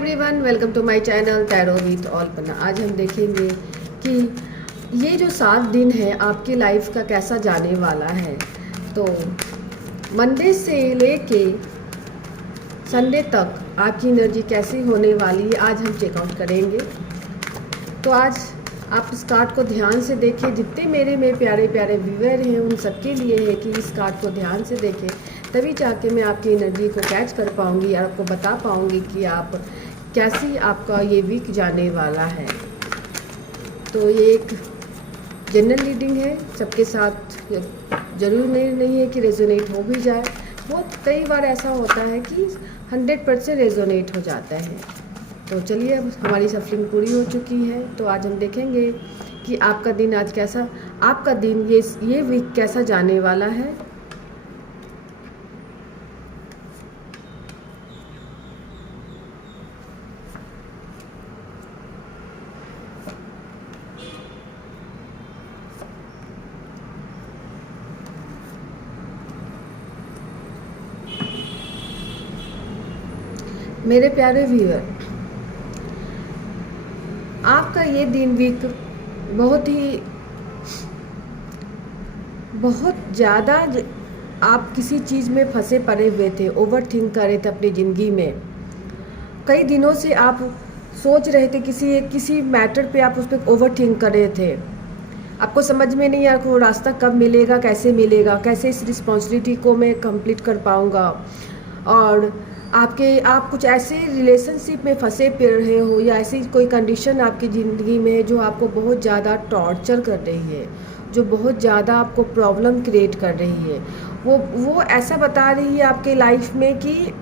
Everyone, welcome to my channel tarot with Alpana. आज हम देखेंगे कि ये जो 7 दिन है आपकी लाइफ का कैसा जाने वाला है। तो मंडे से लेके संडे तक आपकी एनर्जी कैसी होने वाली है आज हम चेकआउट करेंगे। तो आज आप इस कार्ड को ध्यान से देखें। जितने मेरे प्यारे प्यारे व्यूअर हैं उन सबके लिए है कि इस कार्ड को ध्यान से देखें, तभी जाके मैं आपकी एनर्जी को कैच कर पाऊँगी और आपको बता पाऊँगी कि आप कैसी आपका ये वीक जाने वाला है। तो ये एक जनरल रीडिंग है, सबके साथ ज़रूर नहीं है कि रेजोनेट हो भी जाए। बहुत कई बार ऐसा होता है कि 100% रेजोनेट हो जाता है। तो चलिए, अब हमारी सफलिंग पूरी हो चुकी है। तो आज हम देखेंगे कि आपका दिन आज कैसा, आपका दिन ये वीक कैसा जाने वाला है। मेरे प्यारे व्यूअर, आपका ये दिन वीक बहुत ज़्यादा आप किसी चीज़ में फंसे पड़े हुए थे, ओवर थिंक कर रहे थे अपनी ज़िंदगी में। कई दिनों से आप सोच रहे थे किसी मैटर पे, आप उस पर ओवर थिंक कर रहे थे। आपको समझ में नहीं आ रहा रास्ता कब मिलेगा, कैसे इस रिस्पॉन्सिबिलिटी को मैं कंप्लीट कर पाऊँगा। और आप कुछ ऐसे रिलेशनशिप में फंसे पड़ रहे हो या ऐसी कोई कंडीशन आपकी ज़िंदगी में है जो आपको बहुत ज़्यादा टॉर्चर कर रही है, जो बहुत ज़्यादा आपको प्रॉब्लम क्रिएट कर रही है। वो ऐसा बता रही है आपके लाइफ में कि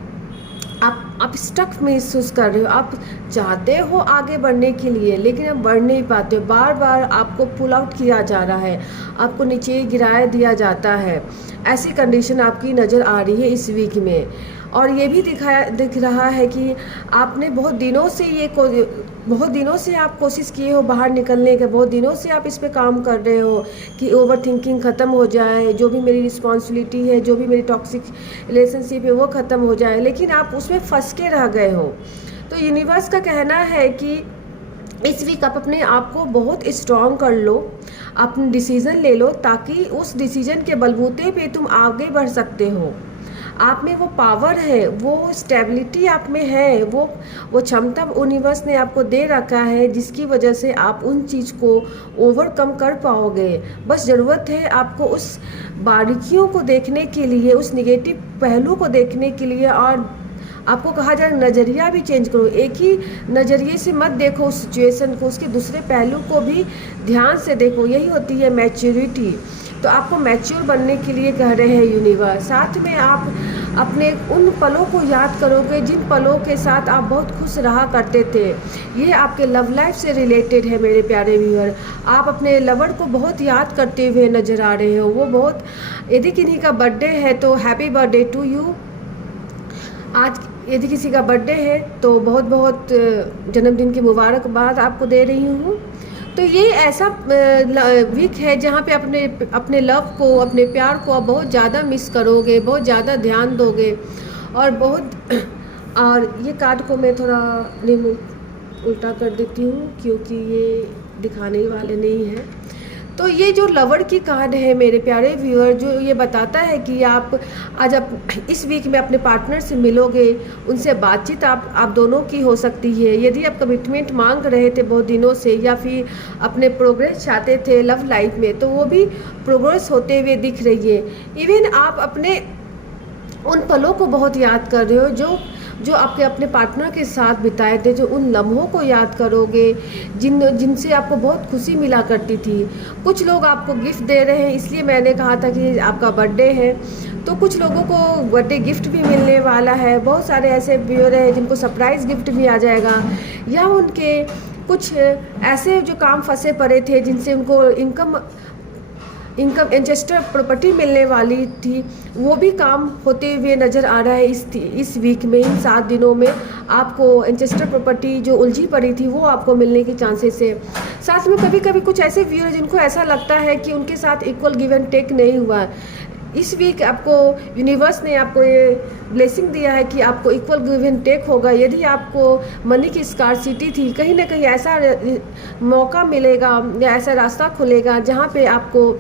आप स्टक महसूस कर रहे हो। आप चाहते हो आगे बढ़ने के लिए, लेकिन आप बढ़ नहीं पाते हो। बार बार आपको पुल आउट किया जा रहा है, आपको नीचे गिराया दिया जाता है। ऐसी कंडीशन आपकी नज़र आ रही है इस वीक में। और ये भी दिख रहा है कि आपने बहुत दिनों से आप कोशिश किए हो बाहर निकलने के। बहुत दिनों से आप इस पे काम कर रहे हो कि ओवर थिंकिंग ख़त्म हो जाए, जो भी मेरी रिस्पॉन्सिबिलिटी है, जो भी मेरी टॉक्सिक रिलेशनशिप है वो ख़त्म हो जाए, लेकिन आप उसमें फंस के रह गए हो। तो यूनिवर्स का कहना है कि इस वीक आप अपने आप को बहुत स्ट्रॉन्ग कर लो, अपने डिसीज़न ले लो, ताकि उस डिसीज़न के बलबूते पे तुम आगे बढ़ सकते हो। आप में वो पावर है, वो स्टेबिलिटी आप में है, वो क्षमता यूनिवर्स ने आपको दे रखा है, जिसकी वजह से आप उन चीज़ को ओवरकम कर पाओगे। बस ज़रूरत है आपको उस बारीकियों को देखने के लिए, उस निगेटिव पहलू को देखने के लिए। और आपको कहा जाए नज़रिया भी चेंज करो। एक ही नज़रिए से मत देखो उस सिचुएशन को, उसके दूसरे पहलू को भी ध्यान से देखो। यही होती है मैच्योरिटी। तो आपको मैच्योर बनने के लिए कह रहे हैं यूनिवर्स। साथ में आप अपने उन पलों को याद करोगे जिन पलों के साथ आप बहुत खुश रहा करते थे। ये आपके लव लाइफ से रिलेटेड है मेरे प्यारे व्यूअर। आप अपने लवर को बहुत याद करते हुए नज़र आ रहे हो। वो बहुत, यदि किन्हीं का बर्थडे है तो हैप्पी बर्थडे टू यू। आज यदि किसी का बर्थडे है तो बहुत बहुत जन्मदिन की मुबारकबाद आपको दे रही हूँ। तो ये ऐसा वीक है जहाँ पे अपने लव को, अपने प्यार को आप बहुत ज़्यादा मिस करोगे, बहुत ज़्यादा ध्यान दोगे। और ये कार्ड को मैं थोड़ा उल्टा कर देती हूँ क्योंकि ये दिखाने वाले नहीं है। तो ये जो लवर की कार्ड है मेरे प्यारे व्यूअर, जो ये बताता है कि आप आज इस वीक में अपने पार्टनर से मिलोगे, उनसे बातचीत आप दोनों की हो सकती है। यदि आप कमिटमेंट मांग रहे थे बहुत दिनों से, या फिर अपने प्रोग्रेस चाहते थे लव लाइफ में, तो वो भी प्रोग्रेस होते हुए दिख रही है। इवन आप अपने उन पलों को बहुत याद कर रहे हो जो आपके अपने पार्टनर के साथ बिताए थे, जो उन लम्हों को याद करोगे जिनसे आपको बहुत खुशी मिला करती थी। कुछ लोग आपको गिफ्ट दे रहे हैं, इसलिए मैंने कहा था कि आपका बर्थडे है, तो कुछ लोगों को बर्थडे गिफ्ट भी मिलने वाला है। बहुत सारे ऐसे व्यूअर हैं जिनको सरप्राइज़ गिफ्ट भी आ जाएगा, या उनके कुछ ऐसे जो काम फंसे पड़े थे जिनसे उनको इनकम एंचेस्टर प्रॉपर्टी मिलने वाली थी, वो भी काम होते हुए नज़र आ रहा है इस वीक में। इन 7 दिनों में आपको एंचेस्टर प्रॉपर्टी जो उलझी पड़ी थी वो आपको मिलने की चांसेस है। साथ में कभी कभी कुछ ऐसे व्यूअर जिनको ऐसा लगता है कि उनके साथ इक्वल गिव एंड टेक नहीं हुआ, इस वीक आपको यूनिवर्स ने आपको ये ब्लेसिंग दिया है कि आपको इक्वल गिव एंड टेक होगा। यदि आपको मनी की स्कार्सिटी थी, कहीं ना कहीं ऐसा मौका मिलेगा या ऐसा रास्ता खुलेगा जहाँ पे आपको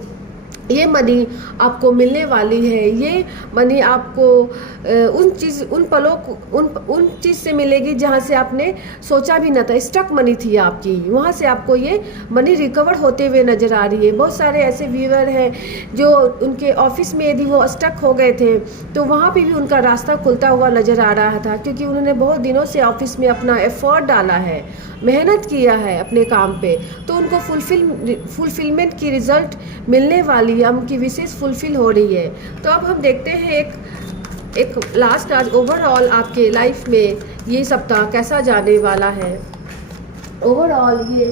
ये मनी आपको मिलने वाली है। ये मनी आपको उन पलों को उन चीज़ से मिलेगी जहाँ से आपने सोचा भी न था। स्टक मनी थी आपकी, वहाँ से आपको ये मनी रिकवर होते हुए नज़र आ रही है। बहुत सारे ऐसे व्यूअर हैं जो उनके ऑफिस में यदि वो स्टक हो गए थे तो वहाँ पे भी उनका रास्ता खुलता हुआ नज़र आ रहा था, क्योंकि उन्होंने बहुत दिनों से ऑफिस में अपना एफर्ट डाला है, मेहनत किया है अपने काम पे, तो उनको फुलफिलमेंट की रिज़ल्ट मिलने वाली है, उनकी विशेष फुलफिल हो रही है। तो अब हम देखते हैं एक लास्ट आज ओवरऑल आपके लाइफ में ये सप्ताह कैसा जाने वाला है। ओवरऑल ये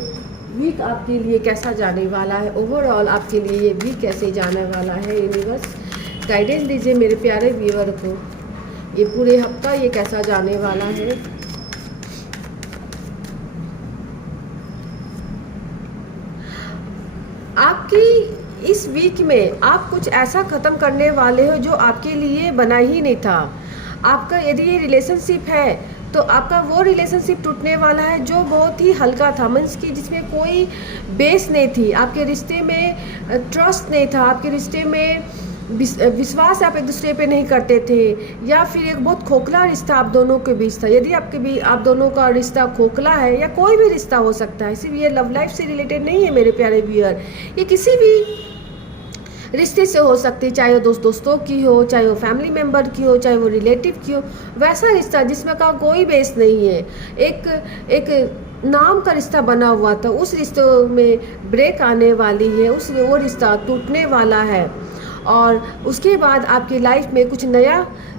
वीक आपके लिए कैसा जाने वाला है। ओवरऑल आपके लिए ये वीक कैसे जाने वाला है। यूनिवर्स गाइडेंस दीजिए मेरे प्यारे व्यूअर को, ये पूरे हफ्ता ये कैसा जाने वाला है। आपकी इस वीक में आप कुछ ऐसा ख़त्म करने वाले हो जो आपके लिए बना ही नहीं था। आपका यदि ये रिलेशनशिप है तो आपका वो रिलेशनशिप टूटने वाला है जो बहुत ही हल्का था, मीन्स की जिसमें कोई बेस नहीं थी, आपके रिश्ते में ट्रस्ट नहीं था, आपके रिश्ते में विश्वास आप एक दूसरे पे नहीं करते थे, या फिर एक बहुत खोखला रिश्ता आप दोनों के बीच था। यदि आप दोनों का रिश्ता खोखला है, या कोई भी रिश्ता हो सकता है, सिर्फ ये लव लाइफ से रिलेटेड नहीं है मेरे प्यारे व्यूअर, ये किसी भी रिश्ते से हो सकती है, चाहे वो दोस्तों की हो, चाहे वो फैमिली मेम्बर की हो, चाहे वो रिलेटिव की हो। वैसा रिश्ता जिसमें का कोई बेस नहीं है, एक नाम का रिश्ता बना हुआ था, उस रिश्ते में ब्रेक आने वाली है, वो रिश्ता टूटने वाला है। और उसके बाद आपकी लाइफ में कुछ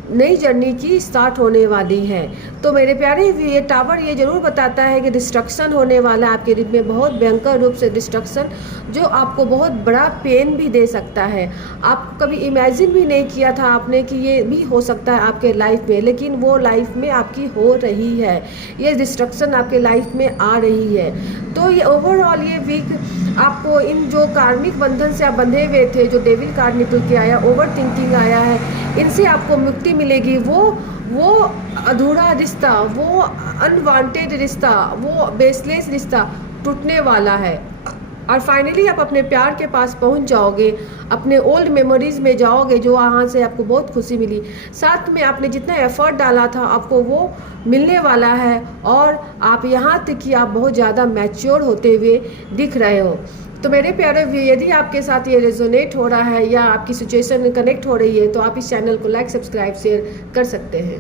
नई जर्नी की स्टार्ट होने वाली है। तो मेरे प्यारे ये टावर ये ज़रूर बताता है कि डिस्ट्रक्शन होने वाला है आपके दिल में, बहुत भयंकर रूप से डिस्ट्रक्शन, जो आपको बहुत बड़ा पेन भी दे सकता है। आप कभी इमेजिन भी नहीं किया था आपने कि ये भी हो सकता है आपके लाइफ में, लेकिन वो लाइफ में आपकी हो रही है, ये डिस्ट्रक्शन आपके लाइफ में आ रही है। तो ये ओवरऑल ये वीक आपको इन जो कार्मिक बंधन से आप बंधे हुए थे, जो डेविल कार्ड निकल के आया, ओवर थिंकिंग आया है, इनसे आपको मुक्ति मिलेगी। वो अधूरा रिश्ता, वो अनवांटेड रिश्ता, वो बेसलेस रिश्ता टूटने वाला है। और फाइनली आप अपने प्यार के पास पहुंच जाओगे, अपने ओल्ड मेमोरीज में जाओगे, जो वहाँ से आपको बहुत खुशी मिली। साथ में आपने जितना एफर्ट डाला था आपको वो मिलने वाला है, और आप यहाँ तक कि आप बहुत ज़्यादा मैच्योर होते हुए दिख रहे हो। तो मेरे प्यारे यदि आपके साथ ये रेजोनेट हो रहा है या आपकी सिचुएशन कनेक्ट हो रही है, तो आप इस चैनल को लाइक, सब्सक्राइब, शेयर कर सकते हैं।